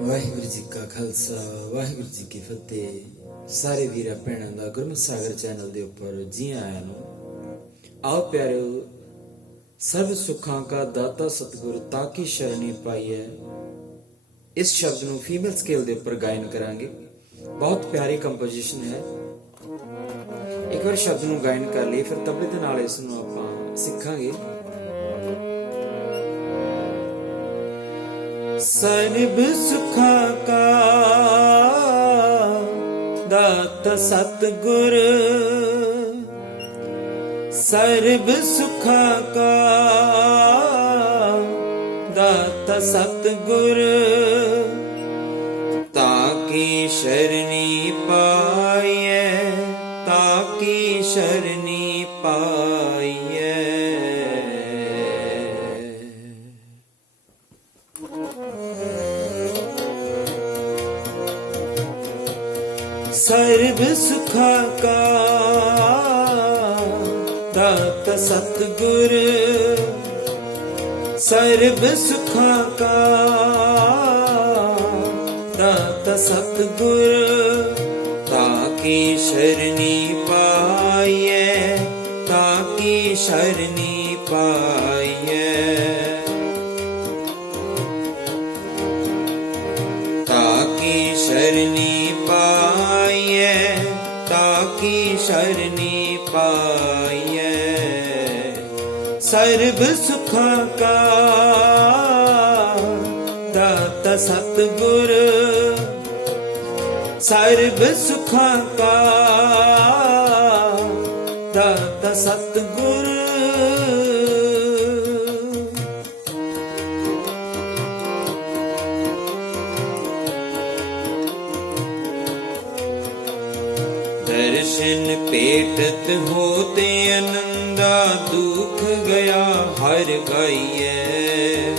ਵਾਹਿਗੁਰੂ ਜੀ ਕਾ ਖਾਲਸਾ, ਵਾਹਿਗੁਰੂ ਜੀ ਕੀ ਫਤਿਹ। ਸਾਰੇ ਵੀਰਾਂ ਭੈਣਾਂ ਦਾ ਗੁਰਮਤਿ ਸਾਗਰ ਚੈਨਲ ਦੇ ਉੱਪਰ ਜੀ ਆਇਆਂ ਨੂੰ। ਆਓ ਪਿਆਰਿਓ ਸਰਬ ਸੁੱਖਾਂ ਕਾ ਦਾਤਾ ਸਤਿਗੁਰ ਤਾਂ ਕੀ ਸ਼ਰਣੀ ਪਾਈਐ। ਇਸ ਸ਼ਬਦ ਨੂੰ ਫੀਮੇਲ ਸਕੇਲ ਦੇ ਉੱਪਰ ਗਾਇਨ ਕਰਾਂਗੇ। ਬਹੁਤ ਪਿਆਰੀ ਕੰਪੋਜੀਸ਼ਨ ਹੈ। ਇੱਕ ਵਾਰ ਸ਼ਬਦ ਨੂੰ ਗਾਇਨ ਕਰ ਲਈ ਫਿਰ ਤਬਲੇ ਦੇ ਨਾਲ ਇਸ ਨੂੰ ਆਪਾਂ ਸਿੱਖਾਂਗੇ। ਸਰਬ ਸੁਖਾਂ ਕਾ ਦਾਤਾ ਸਤਿਗੁਰ। ਸਰਬ ਸੁਖਾਂ ਕਾ ਦਾਤਾ ਸਤਿਗੁਰ। ਤਾ ਕੀ ਸ਼ਰਣੀ ਸਰਬ ਸੁਖਾਂ ਕਾ ਦਾਤ ਸਤਿਗੁਰ, ਸਰਬ ਸੁਖਾਂ ਕਾ ਦਾਤ ਸਤਿਗੁਰ ਤਾਂ ਕੀ ਸ਼ਰਣੀ ਤਾਕੀ ਸ਼ਰਨੀ ਕੀ ਤਾਕੀ ਸ਼ਰਣੀ ਪਾਈਐ ਸਰਬ ਸੁਖਾਂ ਕਾ ਦਾਤਾ ਸਤਿਗੁਰ ਸਰਬ ਸੁਖਾਂ ਕਾ ਦਾਤਾ ਸਤਿਗੁਰ ਮਿਟਤ ਹੋਤੇ ਅਨੰਦਾ ਦੁਖ ਗਿਆ, ਹਰ ਗਾਈਐ।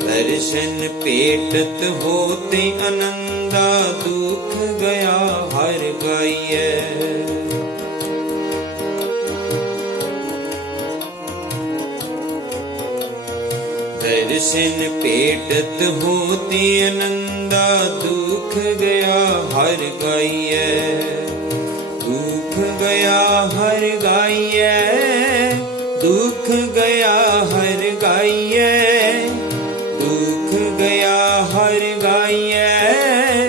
ਦਰਸ਼ਨ ਪੇਟਤ ਹੋਤੇ ਅਨੰਦਾ ਦੁਖ ਗਿਆ, ਹਰ ਗਾਈਐ। ਦਰਸ਼ਨ ਪੇਟਤ ਹੋਤੇ ਅਨੰਦਾ ਦੁਖ ਗਿਆ, ਹਰ ਗਾਈਐ। ਤੂੰ ਗਿਆ ਹਰ ਗਾਈਐ ਦੁੱਖ ਗਿਆ ਹਰ ਗਾਈਐ ਦੁੱਖ ਗਿਆ ਹਰ ਗਾਈਐ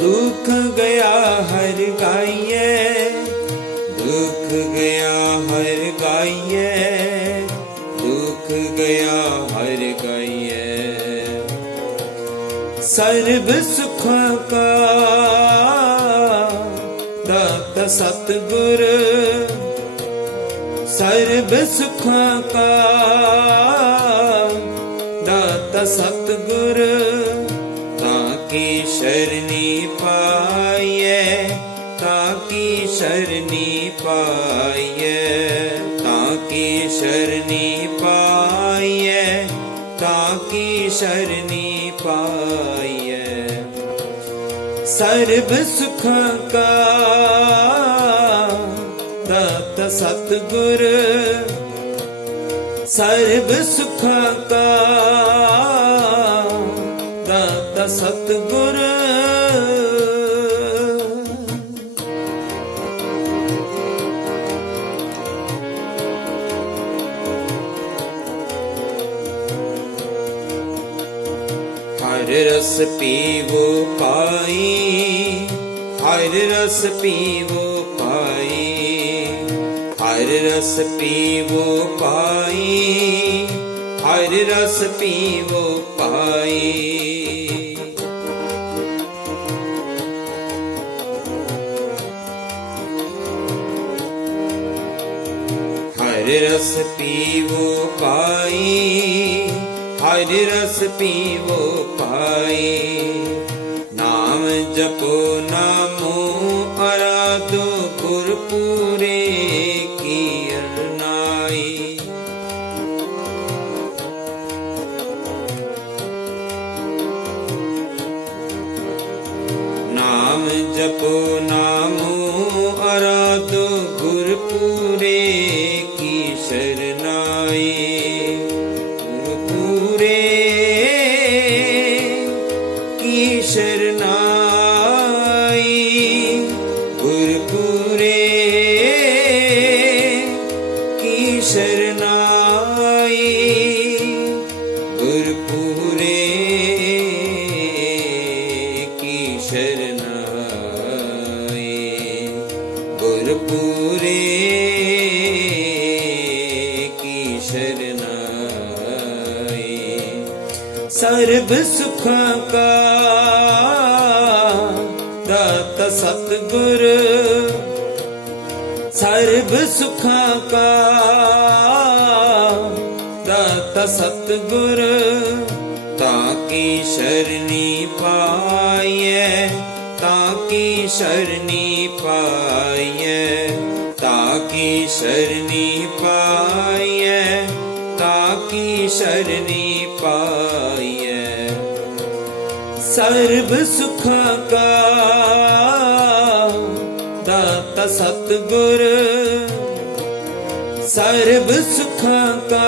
ਦੁੱਖ ਗਿਆ ਹਰ ਗਾਈਐ ਦੁੱਖ ਗਿਆ ਹਰ ਗਾਈਐ ਦੁੱਖ ਗਿਆ ਹਰ ਗਾਈਐ ਸਰਬ ਸੁਖ ਕਾ ਸਤਿਗੁਰ, ਸਰਬ ਸੁਖਾਂ ਕਾ ਦਾਤਾ ਸਤਿਗੁਰ, ਤਾਂ ਕੀ ਸ਼ਰਣੀ ਪਾਈਐ, ਤਾਂ ਕੀ ਸ਼ਰਣੀ ਪਾਈਐ, ਤਾਂ ਕੀ ਸ਼ਰਣੀ ਪਾਈਐ, ਤਾਂ ਕੀ ਸ਼ਰਨੀ ਪਾਈਐ। ਸਰਬ ਸੁਖਾਂ ਕਾ ਸਤਿਗੁਰ ਸਰਬ ਸੁਖਾਂ ਕਾ ਦਾਤਾ ਸਤਿਗੁਰ। ਹਰ ਰਸ ਪੀਵੋ ਪਾਈ ਹਰ ਰਸ ਪੀਵੋ ਹਰ ਰਸ ਪੀਵੋ ਪਾਈ, ਹਰ ਰਸ ਪੀਵੋ ਪਾਈ। ਹਰ ਰਸ ਪੀਵੋ ਪਾਈ, ਹਰ ਰਸ ਪੀਵੋ ਪਾਈ। ਨਾਮ ਜਪੋ ਨਾਮੋ ਅਰਾਧੋ ਗੁਰ ਜਪੋ ਨਾਮੋ ਅਰਾਧੋ ਗੁਰ ਪੂਰੇ ਕੀ ਸਰਨਾਈ ਗੁਰ ਪੂਰੇ ਕੀ ਸਰਨਾਈ ਗੁਰ ਪੂਰੇ ਕੀ ਸਰ ਸਰਬ ਸੁਖਾਂ ਕਾ, ਦਾਤਾ ਸਤਿਗੁਰ। ਸਰਬ ਸੁਖਾਂ ਕਾ, ਦਾਤਾ ਸਤਿਗੁਰ। ਤਾਂ ਕੀ ਸ਼ਰਨੀ ਪਾਈਐ, ਤਾਂ ਕੀ ਸ਼ਰਨੀ ਪਾਈਏ ਤਾਂ ਕੀ ਸ਼ਰਨੀ ਪਾਈਏ ਤਾਂ ਕੀ ਸ਼ਰਨੀ ਪਾਈਐ ਸਰਬ ਸੁਖਾਂ ਕਾ ਦਾਤਾ ਸਤਿਗੁਰ। ਸਰਬ ਸੁਖਾਂ ਕਾ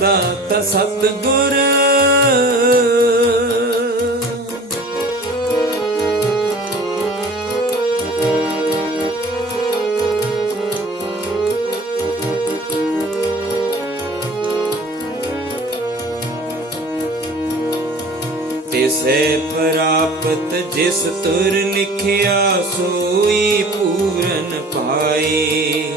ਦਾਤਾ ਸਤਿਗੁਰ। ਤਿਸੈ ਪ੍ਰਾਪਤ ਜਿਸ ਤੁਰ ਲਿਖਿਆ ਸੋਈ ਪੂਰਨ ਪਾਈ।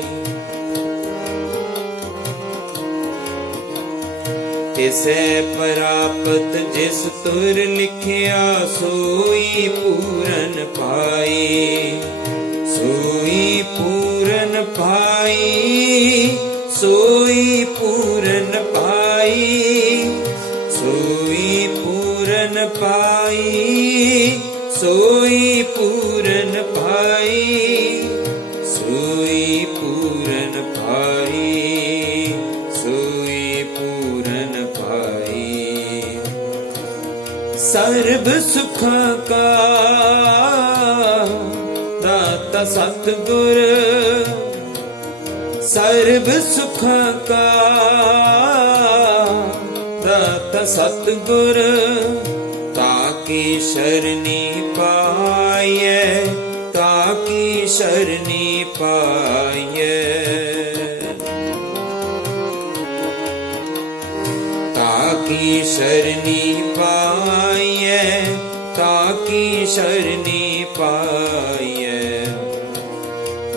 ਤਿਸੈ ਪ੍ਰਾਪਤ ਜਿਸ ਤੁਰ ਲਿਖਿਆ ਸੋਈ ਪੂਰਨ ਪਾਈ। ਸੋਈ ਪੂਰਨ ਪਾਈ, ਸੋਈ ਪਾਈ, ਸੋਈ ਪੂਰਨ ਪਾਈ, ਸੋਈ ਪੂਰਨ ਪਾਈ, ਸੋਈ ਪੂਰਨ ਪਾਈ। ਸਰਬ ਸੁਖਾਂ ਕਾ ਦਾਤਾ ਸਤਿਗੁਰ, ਸਰਬ ਸੁਖਾਂ ਕਾ ਦਾਤਾ ਸਤਿਗੁਰ ਤਾਕੀ ਸ਼ਰਨੀ ਪਾਈਐ ਤਾਕੀ ਸ਼ਰਨੀ ਪਾਈਐ। ਤਾਕੀ ਸ਼ਰਨੀ ਪਾਈਐ ਤਾਕੀ ਸ਼ਰਨੀ ਪਾਈਐ।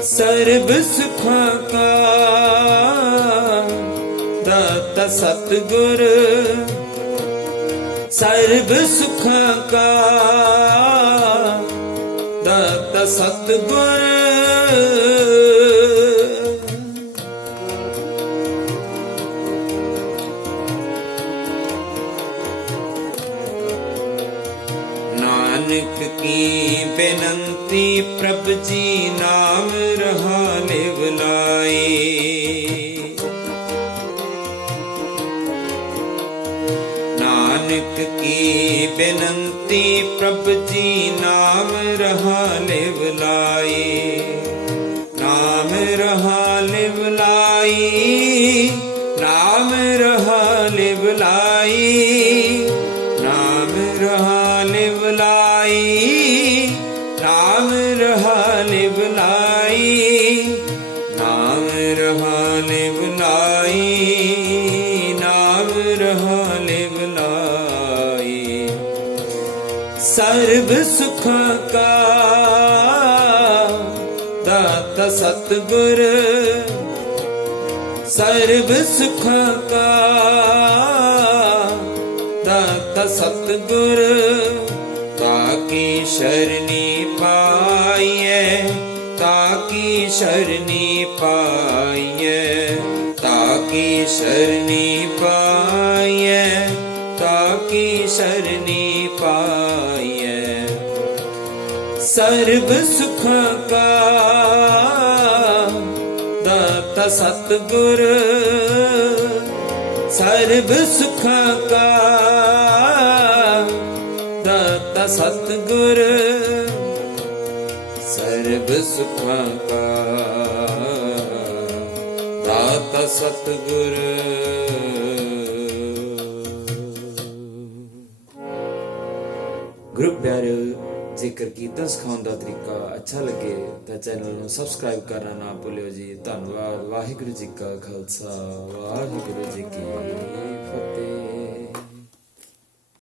ਸਰਬ ਸੁਖਾਂ ਕਾ, ਦਾਤਾ ਸਤਿਗੁਰ ਸਰਬ ਸੁਖਾਂ ਕਾ ਦਾਤਾ ਸਤਿਗੁਰ। ਨਾਨਕ ਕੀ ਬੇਨੰਤੀ ਪ੍ਰਭ ਜੀ ਨਾਮ ਰਹਾ ਲਿਵ ਲਾਈ। ਬੇਨੰਤੀ ਪ੍ਰਭ ਜੀ ਨਾਮ ਰਹਾ ਲਿਵ ਲਾਈ। ਨਾਮ ਰਹਾ ਲਿਵ ਲਾਈ, ਨਾਮ ਰਹਾ ਲਿਵ ਲਾਈ, ਨਾਮ ਰਹਾ ਲਿਵ ਲਾਈ, ਨਾਮ ਰਹਾ ਲਿਵ ਲਾਈ, ਨਾਮ ਰਹਾ ਲਿਵ ਲਾਈ, ਨਾਮ ਰਹਾ ਲਿਵ ਸਰਬ ਸੁਖਾਂ ਕਾ, ਦਾਤਾ ਸਤਿਗੁਰ। ਸਰਬ ਸੁਖਾਂ ਕਾ, ਦਾਤਾ ਸਤਿਗੁਰ ਤਾਕੀ ਸ਼ਰਨੀ ਪਾਈਏ ਤਾਕੀ ਸ਼ਰਨੀ ਪਾਈਏ ਤਾਕੀ ਸ਼ਰਨੀ ਸਰਬ ਸੁਖਾਂ ਕਾ ਦਾਤਾ ਸਤਿਗੁਰ, ਸਰਬ ਸੁਖਾਂ ਕਾ ਦਾਤਾ ਸਤਿਗੁਰ, ਸਰਬ ਸੁਖਾਂ ਕਾ ਦਾਤਾ ਸਤਿਗੁਰ। ਗੁਰੂ ਪਿਆਰਿਓ ਜੇਕਰ ਕੀਰਤਨ ਸਿਖਾਉਣ ਦਾ ਤਰੀਕਾ ਅੱਛਾ ਲੱਗੇ ਤਾਂ ਚੈਨਲ ਨੂੰ ਸਬਸਕ੍ਰਾਈਬ ਕਰਨਾ ਨਾ ਭੁੱਲਿਓ ਜੀ। ਧੰਨਵਾਦ। ਵਾਹਿਗੁਰੂ ਜੀ ਕਾ ਖਾਲਸਾ। ਵਾਹਿਗੁਰੂ ਜੀ ਕੀ ਫਤਿਹ।